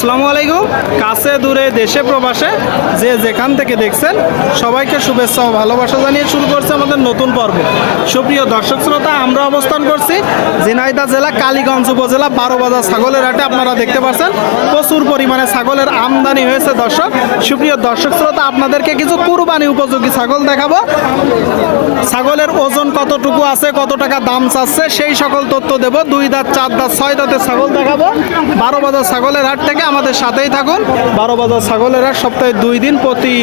আসসালামু আলাইকুম। কাছে দূরে দেশে প্রবাসে যে যেখান থেকে দেখছেন সবাইকে শুভেচ্ছা ও ভালোবাসা জানিয়ে শুরু করছে আমাদের নতুন পর্ব। সুপ্রিয় দর্শক শ্রোতা, আমরা অবস্থান করছি ঝিনাইদহ জেলা কালীগঞ্জ উপজেলা 12 বাজার ছাগলের হাটে। আপনারা দেখতে পাচ্ছেন প্রচুর পরিমাণে ছাগলের আমদানি হয়েছে। দর্শক, সুপ্রিয় দর্শক শ্রোতা, আপনাদেরকে কিছু কুরবানি উপযোগী ছাগল দেখাবো। ছাগলের ওজন কতটুকু আছে, কত টাকা দাম চাচ্ছে, সেই সকল তথ্য দেব। 2 দাঁত, 4 দাঁত, 6 দাঁতের ছাগল দেখাবো 12 বাজার ছাগলের হাট থেকে। আমাদের সাথেই থাকুন। 12 বাজার ছাগলের হাট সপ্তাহে 2 দিন, প্রতি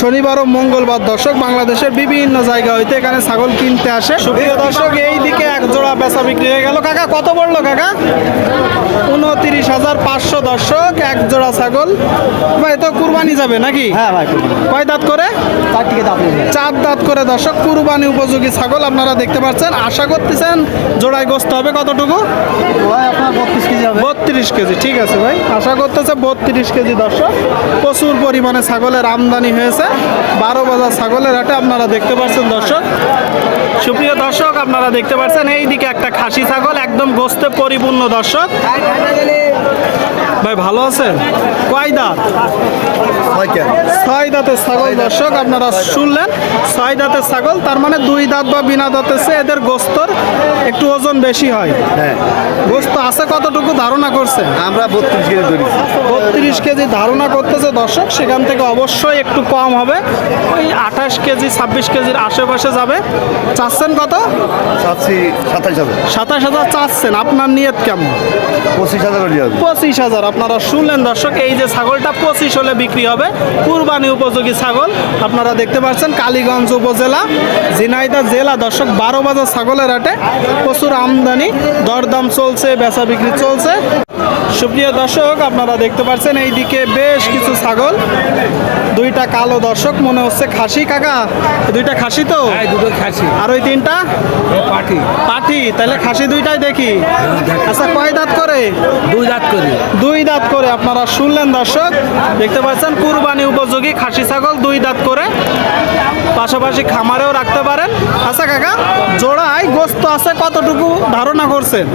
শনিবার ও মঙ্গলবার। দর্শক, বাংলাদেশের বিভিন্ন জায়গা হইতে এখানে ছাগল কিনতে আসে। সুপ্রিয় দর্শক, এই দিকে এক জোড়া বেচা বিক্রি হয়ে গেল। কাকা কত পড়লো কাকা? 29,500। দর্শক, এক জোড়া ছাগল। ভাই তো কুরবানি যাবে নাকি? হ্যাঁ ভাই, কয় দাঁত করে? 4 দাঁত করে। দর্শক, কুরবানি উপযোগী ছাগল আপনারা দেখতে পাচ্ছেন। আশা করতেছেন জোড়ায় গোস্ত হবে কতটুকু? ভাই আপনার 32 কেজি হবে। 32 কেজি। ঠিক আছে ভাই, আশা করতেছে 32 কেজি। দর্শক, প্রচুর পরিমাণে ছাগলের আমদানি হয়েছে 12 বাজার ছাগলের হাটে। আপনারা দেখতে পাচ্ছেন দর্শক। সুপ্রিয় দর্শক, আপনারা দেখতে পাচ্ছেন এই দিকে একটা খাসি ছাগল একদম গোস্তে পরিপূর্ণ। দর্শক ভাই ভালো আছেন? কয় দাঁত? 6 দাঁতের ছাগল। দর্শক, আপনারা শুনলেন 6 দাঁতের ছাগল, তার মানে 2 দাঁত বা বিনা দাঁতের চেয়ে এদের গোস্তর একটু ওজন বেশি হয়। হ্যাঁ, গোস্ত আছে কতটুকু ধারণা করছেন? আমরা 32 কেজি ধরি। 32 কেজি ধারণা করতেছে। দর্শক, সেখান থেকে অবশ্যই একটু কম হবে, ওই 28 কেজি 26 কেজির আশেপাশে যাবে। চাচ্ছেন কত? চাচ্ছি 27,000। 27,000 চাচ্ছেন। আপনার নিয়ত কেমন? 25,000 হলে হবে। 25,000। আপনারা শুনলেন দর্শক, এই যে ছাগলটা 25 হলে বিক্রি হবে। কুরবানি উপযোগী ছাগল। আপনারা দেখতে পাচ্ছেন কালীগঞ্জ উপজেলা ঝিনাইদহ জেলা। দর্শক, 12 বাজার ছাগলের হাটে প্রচুর আমদানি, দরদাম চলছে, বেচা বিক্রি চলছে। সুপ্রিয় দর্শক, আপনারা দেখতে পাচ্ছেন এইদিকে বেশ কিছু ছাগল, 2টা কালো। দর্শক, মনে হচ্ছে খাসি। কাকা দুইটা খাসি তো? দুটো খাসি আর ওই 3টা পাটি। পাঠি। তাহলে খাসি 2টাই দেখি। আচ্ছা, কয় দাঁত করে? 2 দাঁত করে। 2 দাঁত করে। আপনারা শুনলেন দর্শক, দেখতে পাচ্ছেন কুরবানি উপযোগী খাসি ছাগল 2 দাঁত করে। পাশাপাশি খামারেও রাখতে পারেন। আচ্ছা কাকা, জোড়ায় গোস্ত আছে কতটুকু ধারণা করছেন?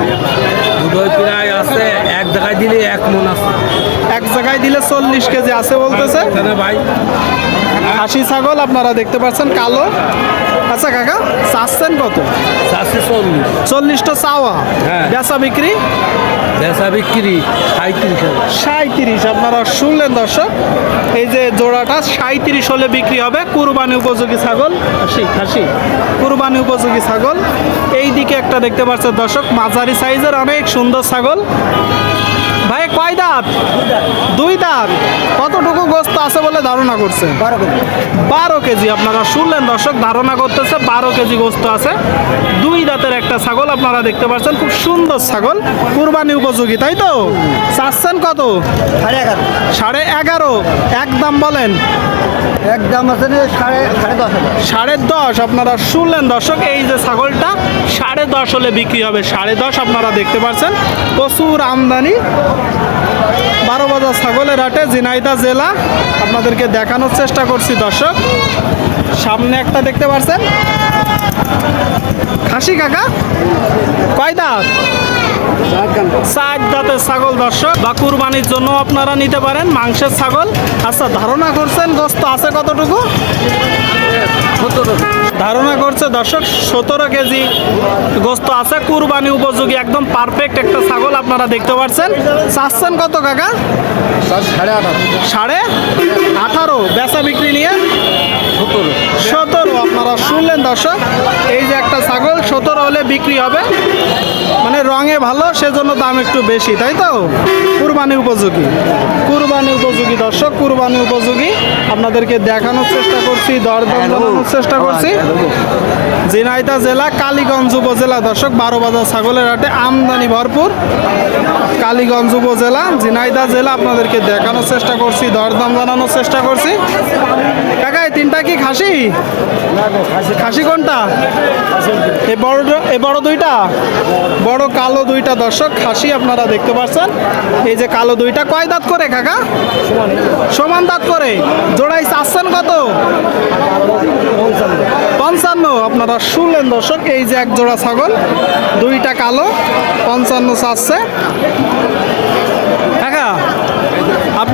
দুটোই প্রায় আছে, এক জায়গায় দিলে 1 মণ আছে। এক জায়গায় দিলে 40 কেজি আছে বলতেছে ভাই, খাসি ছাগল। আপনারা দেখতে পাচ্ছেন কালো। আচ্ছা কাকা, চাচ্ছেন কত? চাচ্ছি 40। 40টা চাওয়া, হ্যাঁ। বেচা বিক্রি? বেচা বিক্রি 37,000। 37। আপনারা শুনলেন দর্শক, এই যে জোড়াটা 37 হলে বিক্রি হবে। কুরবানি উপযোগী ছাগল, খাসি খাসি কুরবানি উপযোগী ছাগল। এই দিকে একটা দেখতে পাচ্ছেন দর্শক, মাঝারি সাইজের অনেক সুন্দর ছাগল। ভাই কয় দাঁত? 2 দাঁত। কতটুকু গোস্ত আছে বলে ধারণা করছে? 12 কেজি। আপনারা শুনলেন দর্শক, ধারণা করতেছে 12 কেজি গোস্ত আছে। 2 দাঁতের একটা ছাগল আপনারা দেখতে পাচ্ছেন, খুব সুন্দর ছাগল, কুরবানি উপযোগী, তাই তো? চাচ্ছেন কত? 11.5। একদম বলেন। একদম আছে 10.5। আপনারা শুনলেন দর্শক, এই যে ছাগলটা 10.5 হলে বিক্রি হবে। 10.5। আপনারা দেখতে পাচ্ছেন প্রচুর আমদানি 12 বাজার ছাগলের হাটে ঝিনাইদহ জেলা। আপনাদেরকে দেখানোর চেষ্টা করছি দর্শক। সামনে একটা দেখতে পাচ্ছেন খাসি। কাকা কয় দাঁত? 4 দাঁতের ছাগল। দর্শক, বা কুরবানির জন্য আপনারা নিতে পারেন, মাংসের ছাগল। আচ্ছা, ধারণা করছেন গোস্ত আছে কতটুকু? 17। ধারণা করছে দর্শক 17 কেজি গোস্ত আছে। কুরবানি উপযোগী একদম পারফেক্ট একটা ছাগল। আপনারা দেখতে পাচ্ছেন। চাচ্ছেন কত কাকা? 18.5। বেচা বিক্রি নিয়ে 17। আপনারা শুনলেন দর্শক, এই যে একটা ছাগল 17 হলে বিক্রি হবে। মানে রঙে ভালো, সেজন্য দাম একটু বেশি, তাই তো? কুরবানি উপযোগী, কুরবানি উপযোগী দর্শক, কুরবানি উপযোগী। আপনাদেরকে দেখানোর চেষ্টা করছি, দরদাম জানানোর চেষ্টা করছি। ঝিনাইদহ জেলা কালীগঞ্জ উপজেলা। দর্শক, 12 বাজার ছাগলের হাটে আমদানি ভরপুর। কালীগঞ্জ উপজেলা ঝিনাইদহ জেলা। আপনাদেরকে দেখানোর চেষ্টা করছি, দরদাম জানানোর চেষ্টা করছি। কাকা এই 3টা কি খাসি? খাসি কোনটা? এই বড় 2টা? বড় কালো 2টা দর্শক খাসি আপনারা দেখতে পাচ্ছেন। এই যে কালো 2টা কয় দাঁত করে কাকা? সমান দাঁত করে। জোড়াই চাচ্ছেন কত? 55। আপনারা শুনলেন দর্শক, এই যে এক জোড়া ছাগল, 2টা কালো, 55 চাচ্ছে। কাকা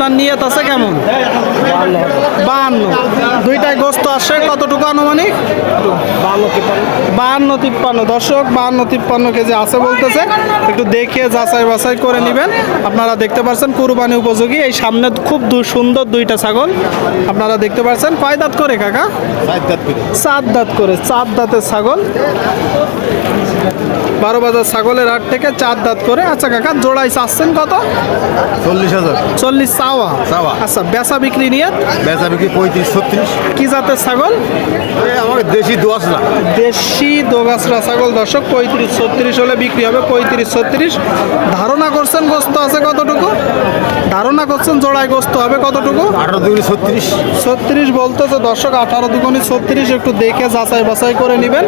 আপনার নিয়ত আছে কেমন? 52। দুইটায় গোস্ত আসে কতটুকু আনুমানিক? 52-53 দর্শক, 52-53 কেজি আছে বলতেছে। একটু দেখে যাচাই বাছাই করে নেবেন। আপনারা দেখতে পাচ্ছেন কুরবানি উপযোগী। এই সামনে খুব সুন্দর দুইটা ছাগল আপনারা দেখতে পাচ্ছেন। কয় দাঁত করে কাকা? 4 দাঁত করে। 4 দাঁতের ছাগল, 12 বাজার ছাগলের হাট থেকে 4 দাঁত করে। আচ্ছা কাকা, জোড়াই চাচ্ছেন কত? 40,000 40 চাওয়া। চাওয়া। আচ্ছা, বেচা বিক্রি নিয়ে বেচা বিক্রি 35-36। কি জাতের ছাগল? আমাকে দেশি দোয়াশ না, দেশি দোগাছরা ছাগল দর্শক। 35-36 হলে বিক্রি হবে। 35-36 ধারণা করছেন গোস্ত আছে কতটুকু? ধারণা করছেন জোড়ায় গোস্ত হবে কতটুকু? 18-36। 36 বলতেছে দর্শক। 18 দুগুণে 36। একটু দেখে যাচাই বাছাই করে নেবেন।